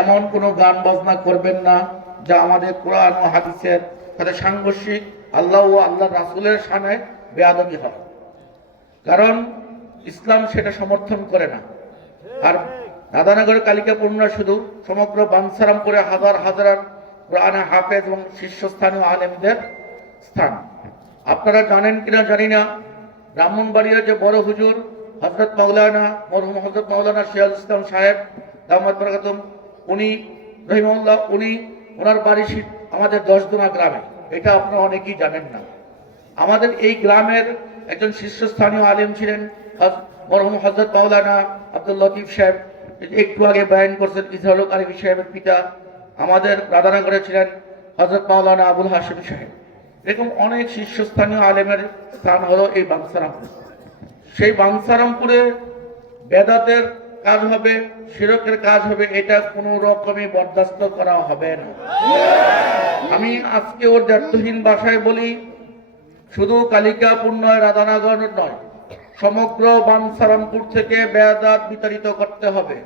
এমন কোনো গান বাজনা করবেন না যা আমাদের কোরআন ও হাদিসের সাথে সাংঘর্ষিক, আল্লাহ ও আল্লাহ রাসুলের সামনে বেয়াদবি হয়। কারণ ইসলাম সেটা সমর্থন করে না। আর রাধানগর কালিকা পূর্ণা শুধু সমগ্র বানসারামপুরে হাজার হাজার কোরআনে হাফেজ এবং শীর্ষস্থানীয় আলেমদের স্থান। আপনারা জানেন কিনা জানি না ব্রাহ্মণবাড়িয়ার যে বড় হুজুর হজরত মাওলানা মরহুম হজরত মাওলানা শিয়াল ইসলাম সাহেব বরকাতুম উনি রহিমউল্লাহ উনি ওনার বাড়ি শি- আমাদের দশদোনা গ্রামে। এটা আপনারা অনেকেই জানেন না। আমাদের এই গ্রামের একজন শীর্ষস্থানীয় আলেম ছিলেন মরহুম হজরত মাওলানা আব্দুল লতিফ সাহেব। একটু আগে বয়ান করছেন ইসরাহলক আলমী সাহেবের পিতা। আমাদের রাধানগরে ছিলেন হজরত মাওলানা আবুল হাসিম সাহেব। এরকম অনেক শীর্ষস্থানীয় আলেমের স্থান হলো এই বাংসারামপুর। সেই বাংসারামপুরে বেদাতের কাজ হবে, শিরকের কাজ হবে, এটা কোনো রকমই বরদাস্ত করা হবে না। আমি আজকে ওর দ্ব্যর্থহীন ভাষায় বলি, শুধু কালিকা পুণ্যয় রাধানগর নয়, সমগ্র বানসারামপুর থেকে বেদাত বিতাড়িত করতে হবে।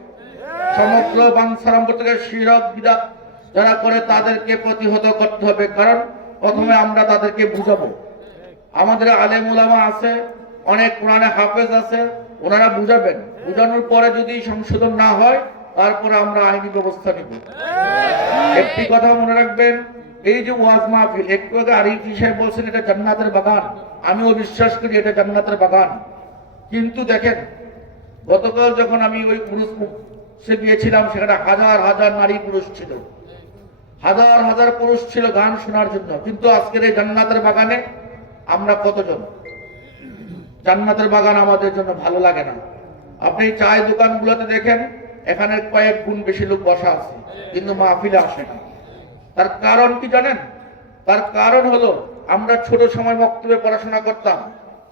সমগ্র বানসারামপুর থেকে শিরক বিদা যারা করে, তাদেরকে প্রতিহত করতে হবে, কারণ প্রথমে আমরা তাদেরকে বুঝাবো। আমাদের আলেম উলামা আছে, অনেক কোরআনে হাফেজ আছে, ওনারা বুঝাবেন। বুঝানোর পরে যদি সংশোধন না হয়, তারপরে আমরা আইনি ব্যবস্থা নিব। একটি কথা মনে রাখবেন, এই যে ওয়াজ মাহফিল, একটু আগে আরিফ সাহেব বলছেন, এটা জান্নাতের বাগান। আমিও বিশ্বাস করি এটা জান্নাতের বাগান। কিন্তু দেখেন, গতকাল যখন আমি ওই পুরুষ সে গিয়েছিলাম, সেখানে হাজার হাজার নারী পুরুষ ছিল। হাজার হাজার পুরুষ ছিল গান শোনার জন্য। কিন্তু আজকের এই জান্নাতের বাগানে আমরা কতজন? জান্নাতের বাগান আমাদের জন্য ভালো লাগে না। আপনি চায়ের দোকানগুলোতে দেখেন, এখানে কয়েক গুণ বেশি লোক বসা আছে, কিন্তু মাহফিলে আসে না। তার কারণ কি জানেন? তার কারণ হলো, আমরা ছোট সময় বক্তব্যে পড়াশোনা করতাম,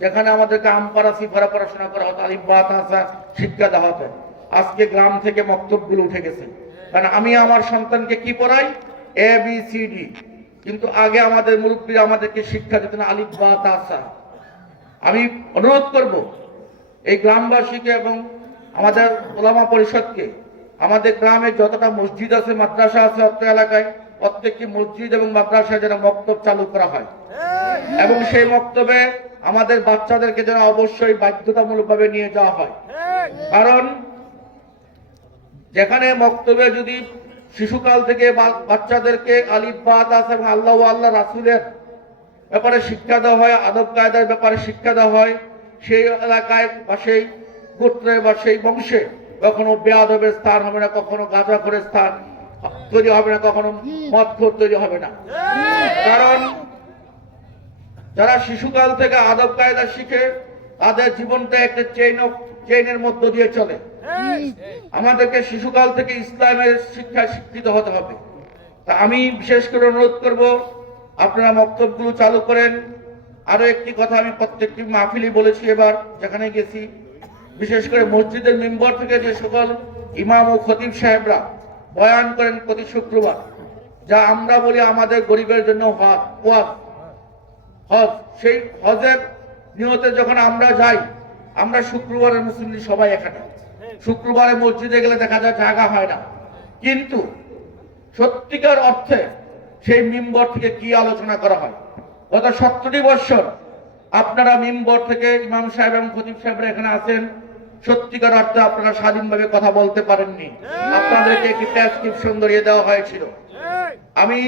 যেখানে আমাদেরকে আমপারা সিফারা পড়াশোনা করা হতো আলিব্বা তাসা শিক্ষা দেওয়া হতো। আজকে গ্রাম থেকে মক্তবগুলো উঠে গেছে। কারণ আমি আমার সন্তানকে কি পড়াই? এ বি সি ডি কিন্তু আগে আমাদের মুরব্বীরা আমাদেরকে শিক্ষা দিতেন আলিব্বা তাসা আমি অনুরোধ করব এই গ্রামবাসীকে এবং আমাদের ওলামা পরিষদকে, আমাদের গ্রামে যতটা মসজিদ আছে, মাদ্রাসা আছে অত্র এলাকায়, প্রত্যেকটি মসজিদ এবং মাদ্রাসায় যেন মক্তব চালু করা হয়। এবং সেই মক্তবে আমাদের বাচ্চাদেরকে যেন অবশ্যই বাধ্যতামূলকভাবে নিয়ে যাওয়া হয়। কারণ যেখানে মক্তবে যদি শিশুকাল থেকে বাচ্চাদেরকে আলিফ, বা তাস এবং আল্লাহ আল্লাহ রাসুলের ব্যাপারে শিক্ষা দেওয়া হয় আদব কায়দার ব্যাপারে শিক্ষা দেওয়া হয় সেই এলাকায় বা সেই গোত্রে বা সেই বংশে কখনো বেয়াদবের স্থান হবে না, কখনো গাঁজা করে স্থান তৈরি হবে না, কখনো মদ তৈরি হবে না। কারণ যারা শিশুকাল থেকে আদব কায়দা শিখে তাদের জীবনটা একটা চেইন অফ চেইনের মধ্য দিয়ে চলে। আমাদেরকে শিশুকাল থেকে ইসলামের শিক্ষা শিক্ষিত হতে হবে। তা আমি বিশেষ করে অনুরোধ করব, আপনারা বক্তব্যগুলো চালু করেন। আরও একটি কথা আমি প্রত্যেকটি মাহফিলি বলেছি এবার, যেখানে গেছি। বিশেষ করে মসজিদের মেম্বার থেকে যে সকল ইমাম ও খতিব সাহেবরা বয়ান করেন প্রতি শুক্রবার, যা আমরা বলি আমাদের গরিবের জন্য হজ সেই হজের নিয়তে যখন আমরা যাই, আমরা শুক্রবারের মুসলিম সবাই এখানে। শুক্রবারে মসজিদে গেলে দেখা যায় জায়গা হয় না। কিন্তু সত্যিকার অর্থে সেই মিম্বর থেকে কি আলোচনা করা হয়? গত সত্তরটি বৎসর আপনারা মিম্বর থেকে ইমাম সাহেব এবং খতিব সাহেবরা এখানে আছেন। সত্যিকার অর্থে আপনারা স্বাধীনভাবে কথা বলতে পারেননি। আপনাদেরকে একটি প্রেসক্রিপশন ধরিয়ে দেওয়া হয়েছিল। আমি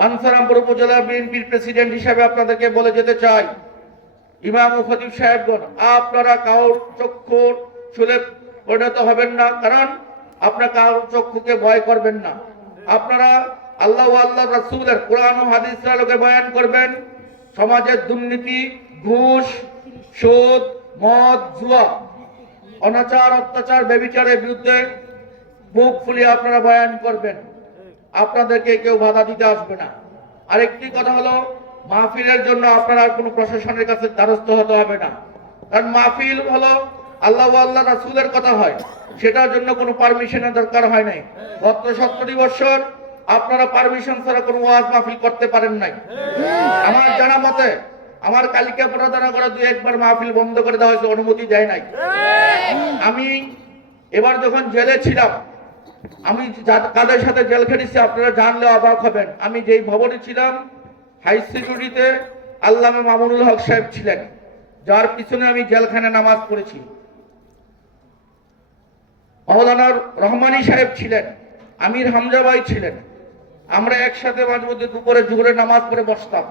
মানসারামপুর উপজেলা বিএনপির প্রেসিডেন্ট হিসাবে আপনাদেরকে বলে যেতে চাই ইমাম ও খতিব সাহেবগণ আপনারা কাউর চক্ষুর চুলে পরিণত হবেন না কারণ আপনারা কাউর চক্ষুকে ভয় করবেন না। আপনারা আল্লাহ আল্লাহ রাসুলের কোরআন ও হাদিস আলোকে বয়ান করবেন সমাজের দুর্নীতি, ঘুষ সুদ মদ, জুয়া, অনাচার, অত্যাচার, ব্যবিচারের বিরুদ্ধে বুক ফুলিয়ে আপনারা বয়ান করবেন। আপনাদেরকে কেউ বাধা দিতে আসবে না। আরেকটি কথা হলো, মাহফিলের জন্য আপনারা কোনো প্রশাসনের কাছে দ্বারস্থ হতে হবে না। কারণ মাহফিল হলো আল্লাহ আল্লাহ রাসুলের কথা হয়। সেটার জন্য কোনো পারমিশনের দরকার হয় নাই। গত সত্তরটি বছর আপনারা পারমিশন ছাড়া কোনো ওয়াজ মাহফিল করতে পারেন নাই। আমার জানা মতে, আমার কালিকা প্রদানা করা দুই একবার মাহফিল বন্ধ করে দেওয়া হয়েছে, অনুমতি দেয় নাই। আমি এবার যখন জেলে ছিলাম, আমি কাদের সাথে জেল খেটেছি আপনারা জানলে অবাক হবেন। আমি যেই ভবনে ছিলাম হাই সিকিউরিটিতে আল্লামা মামুনুল হক সাহেব ছিলেন, যার পিছনে আমি জেলখানে নামাজ পড়েছি। মৌলানার রহমানী সাহেব ছিলেন, আমির হামজা ভাই ছিলেন আমরা একসাথে মাঝে মধ্যে দুপুরে জোহরে নামাজ পড়ে বসতাম।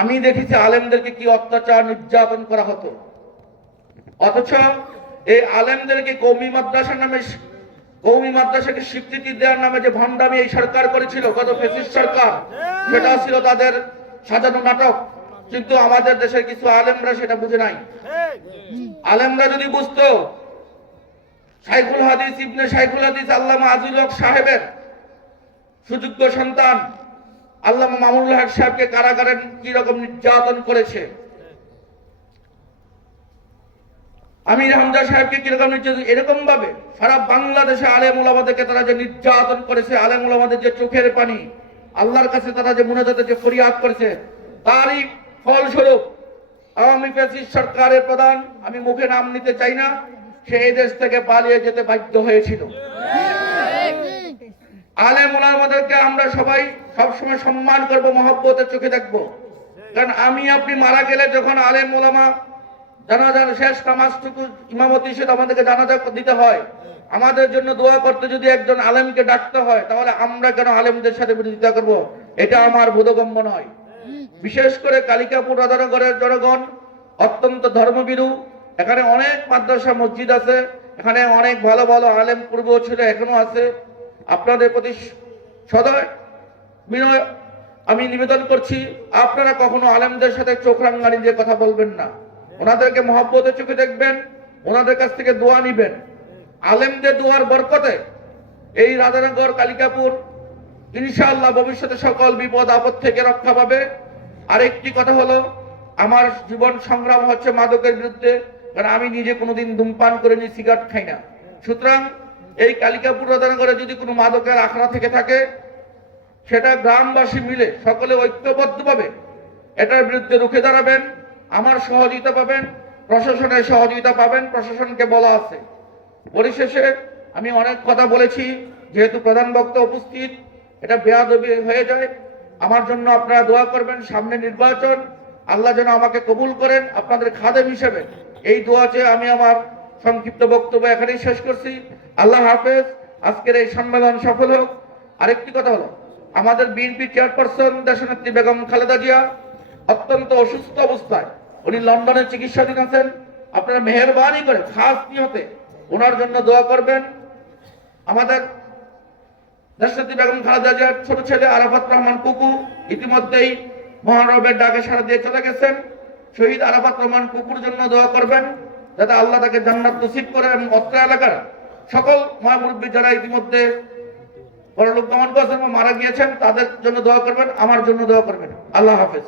আমি দেখেছি আলেমদেরকে কি অত্যাচার, নির্যাতন করা হতো। অথচ এই আলেমদেরকে কৌমি মাদ্রাসার নামে কৌমি মাদ্রাসাকে স্বীকৃতি দেওয়ার নামে যে ভণ্ডামি এই সরকার করেছিল গত ফেসিস সরকার, সেটা ছিল তাদের সাজানো নাটক। কিন্তু আমাদের দেশের কিছু আলেমরা সেটা বুঝে নাই। আলেমরা যদি বুঝতো শাইখুল হাদিস, ইবনে শাইখুল হাদিস, আল্লামা আজিল সাহেবের সুযোগ্য সন্তান আল্লামা মামুনুল হক সাহেবকে কারাগারে কি রকম নির্যাতন করেছে? আমির হামজা সাহেবকে কীরকম নির্যাতন এরকম ভাবে সারা বাংলাদেশে আলেম ওলামাদেরকে তারা যে নির্যাতন করেছে, আলেম ওলামাদের যে চোখের পানি, আল্লাহর কাছে তারা যে মুনাজাতে যে ফরিয়াদ করেছে, তারই ফলস্বরূপ আওয়ামী ফ্যাসিস্ট সরকারের প্রধান, আমি মুখে নাম নিতে চাই না, সে এই দেশ থেকে পালিয়ে যেতে বাধ্য হয়েছিল। আলেম ওলামাদেরকে আমরা সবাই সবসময় সম্মান করব, মহব্বতের চোখে দেখব। কারণ আমি আপনি মারা গেলে যখন আলেম ওলামা জানাজার শেষ নামাজটুকু ইমামতি হিসেবে আমাদেরকে জানাজা দিতে হয়, আমাদের জন্য দোয়া করতে যদি একজন আলেমকে ডাকতে হয়, তাহলে আমরা কেন আলেমদের সাথে বিরোধিতা করব? এটা আমার বোধগম্য নয়। বিশেষ করে কালিকাপুর রাধানগরের জনগণ অত্যন্ত ধর্মবিরু এখানে অনেক মাদ্রাসা, মসজিদ আছে। এখানে অনেক ভালো ভালো আলেম পূর্ব ছিল এখনও আছে। আপনাদের প্রতি সদয় বিনয় আমি নিবেদন করছি, আপনারা কখনো আলেমদের সাথে চোখ রাঙ্গানি দিয়ে কথা বলবেন না। ওনাদেরকে মহব্বতের চোখে দেখবেন, ওনাদের কাছ থেকে দোয়া নিবেন। আলেমদের দোয়ার বরকতে এই রাধানগর, কালিকাপুর, ইনশাআল্লাহ ভবিষ্যতে সকল বিপদ, আপদ থেকে রক্ষা পাবে। আরেকটি কথা হলো, আমার জীবন সংগ্রাম হচ্ছে মাদকের বিরুদ্ধে, কারণ আমি নিজে কোনোদিন ধূমপান করে নি সিগারেট খাই না। সুতরাং এই কালিকাপুর রাধানগরে যদি কোনো মাদকের আখড়া থেকে থাকে, সেটা গ্রামবাসী মিলে সকলে ঐক্যবদ্ধভাবে এটার বিরুদ্ধে রুখে দাঁড়াবেন, আমার সহযোগিতা পাবেন, প্রশাসনের সহযোগিতা পাবেন, প্রশাসনকে বলা আছে। পরিশেষে আমি অনেক কথা বলেছি, যেহেতু প্রধান বক্তা উপস্থিত, এটা বেয়াদবি হয়ে যায়। আমার জন্য আপনারা দোয়া করবেন, সামনে নির্বাচন, আল্লাহ যেন আমাকে কবুল করেন, আপনাদের খাদেম হিসেবে। এই দোয়া চেয়ে আমি আমার সংক্ষিপ্ত বক্তব্য এখানেই শেষ করছি। আল্লাহ হাফেজ, আজকের এই সম্মেলন সফল হোক। আরেকটি কথা হলো, আমাদের বিএনপি চেয়ারপারসন দেশনেত্রী বেগম খালেদা জিয়া অত্যন্ত অসুস্থ অবস্থায় উনি লন্ডনে চিকিৎসাধীন আছেন। আপনারা মেহরবানি করে, খাস নিহতে ওনার জন্য দোয়া করবেন। আমাদের দেশনেত্রী বেগম খালেদা জিয়ার ছোট ছেলে আরাফাত রহমান কুকু ইতিমধ্যেই মহানবের ডাকে সারা দিয়ে চলে গেছেন। শহীদ আরাফাত রহমান কুকুর জন্য দোয়া করবেন। যাতে আল্লাহ তাকে জান্নাত নসিব করে এবং অত্র এলাকার সকল মহামুরব্বী যারা ইতিমধ্যে পরলোক গমন করেছেন মারা গিয়েছেন, তাদের জন্য দোয়া করবেন, আমার জন্য দোয়া করবেন। আল্লাহ হাফেজ।